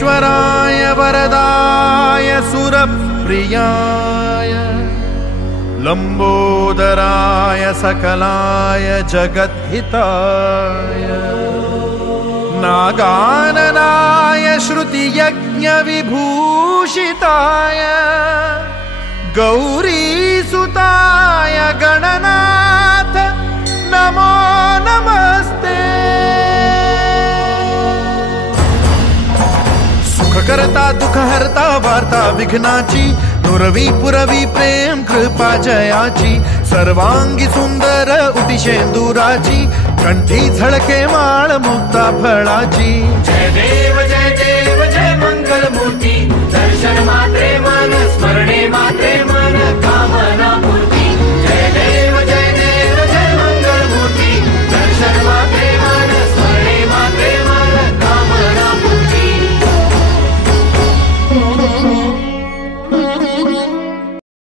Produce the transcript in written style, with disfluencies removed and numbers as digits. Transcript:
विघ्नेश्वराय वरदाय सुरप्रियाय लंबोदराय सकलाय जगद्हिताय नागाननाय श्रुतियज्ञ विभूषिताय गौरीसुताय गणनाथ नमो नमस्ते। सुखकर्ता दुःखहर्ता वार्ता विघ्नाची नुरवी पुरवी प्रेम कृपा जयाची सर्वांगी सुंदर उटिशेंदुराची कंठी झळके माळ मुक्ता फळाची जय देव जय